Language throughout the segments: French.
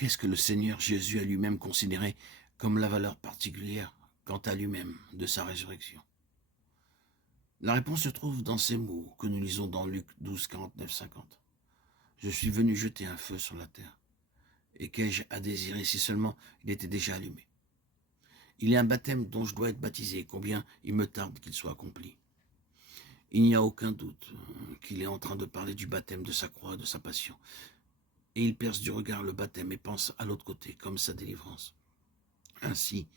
Qu'est-ce que le Seigneur Jésus a lui-même considéré comme la valeur particulière quant à lui-même de sa résurrection? La réponse se trouve dans ces mots que nous lisons dans Luc 12, 49, 50. Je suis venu jeter un feu sur la terre. Et qu'ai-je à désirer si seulement il était déjà allumé? Il y a un baptême dont je dois être baptisé, combien il me tarde qu'il soit accompli. Il n'y a aucun doute qu'il est en train de parler du baptême de sa croix, de sa passion. Et il perce du regard le baptême et pense à l'autre côté, comme sa délivrance. Ainsi,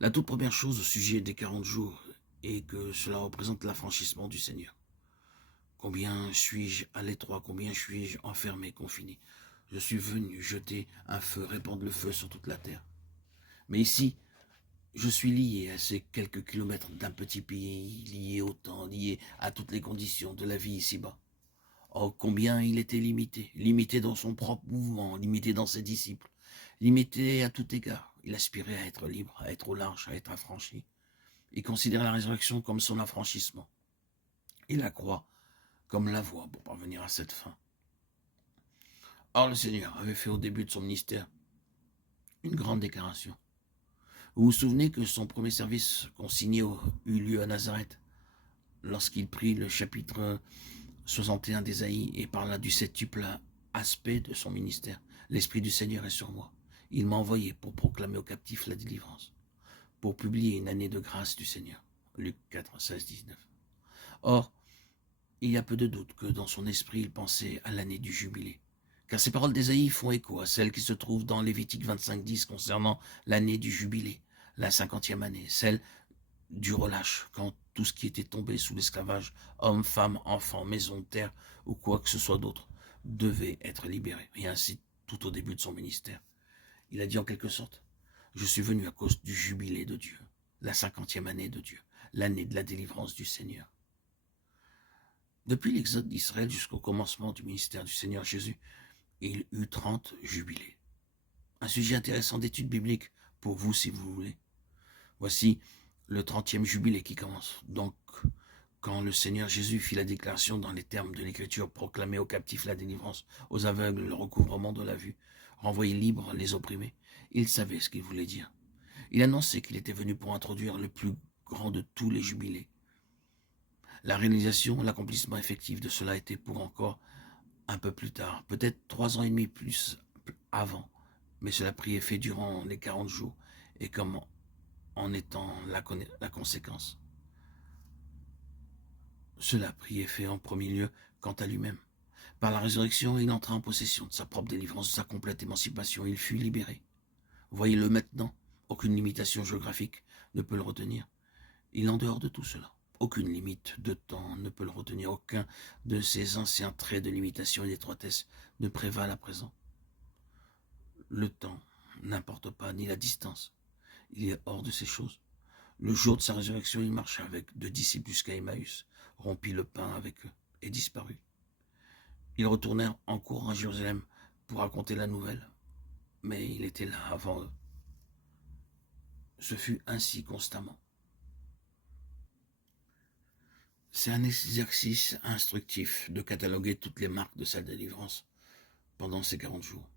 la toute première chose au sujet des 40 jours est que cela représente l'affranchissement du Seigneur. Combien suis-je à l'étroit, combien suis-je enfermé, confiné? Je suis venu jeter un feu, répandre le feu sur toute la terre. Mais ici, je suis lié à ces quelques kilomètres d'un petit pays, lié au temps, lié à toutes les conditions de la vie ici-bas. Oh, combien il était limité, limité dans son propre mouvement, limité dans ses disciples, limité à tout égard. Il aspirait à être libre, à être au large, à être affranchi. Il considérait la résurrection comme son affranchissement. Et la croix comme la voie pour parvenir à cette fin. Or, le Seigneur avait fait au début de son ministère une grande déclaration. Vous vous souvenez que son premier service consigné eut lieu à Nazareth, lorsqu'il prit le chapitre 61 d'Ésaïe et parla du septuple aspect de son ministère. L'Esprit du Seigneur est sur moi. Il m'a envoyé pour proclamer aux captifs la délivrance, pour publier une année de grâce du Seigneur. Luc 4, 16, 19. Or, il y a peu de doute que dans son esprit, il pensait à l'année du jubilé. Car ces paroles d'Ésaïe font écho à celles qui se trouvent dans Lévitique 25, 10 concernant l'année du jubilé, la 50e année, celle du relâche, quand tout ce qui était tombé sous l'esclavage, hommes, femmes, enfants, maisons, terre ou quoi que ce soit d'autre, devait être libéré. Et ainsi, tout au début de son ministère, il a dit en quelque sorte, je suis venu à cause du jubilé de Dieu, la 50e année de Dieu, l'année de la délivrance du Seigneur. Depuis l'exode d'Israël jusqu'au commencement du ministère du Seigneur Jésus, il eut 30 jubilés. Un sujet intéressant d'étude biblique pour vous si vous voulez. Voici le 30e jubilé qui commence. Donc, quand le Seigneur Jésus fit la déclaration dans les termes de l'Écriture, proclamer aux captifs la délivrance, aux aveugles le recouvrement de la vue, renvoyer libres les opprimés, il savait ce qu'il voulait dire. Il annonçait qu'il était venu pour introduire le plus grand de tous les jubilés. La réalisation, l'accomplissement effectif de cela était pour encore un peu plus tard, peut-être 3 ans et demi plus avant, mais cela pris effet durant les 40 jours, et comme en étant la conséquence. Cela prit effet en premier lieu quant à lui-même. Par la résurrection, il entra en possession de sa propre délivrance, de sa complète émancipation, il fut libéré. Voyez-le maintenant, aucune limitation géographique ne peut le retenir. Il est en dehors de tout cela. Aucune limite de temps ne peut le retenir. Aucun de ces anciens traits de limitation et d'étroitesse ne prévalent à présent. Le temps n'importe pas, ni la distance. Il est hors de ces choses. Le jour de sa résurrection, il marcha avec 2 disciples jusqu'à Emmaüs, rompit le pain avec eux et disparut. Ils retournèrent en courant à Jérusalem pour raconter la nouvelle, mais il était là avant eux. Ce fut ainsi constamment. C'est un exercice instructif de cataloguer toutes les marques de sa délivrance pendant ces 40 jours.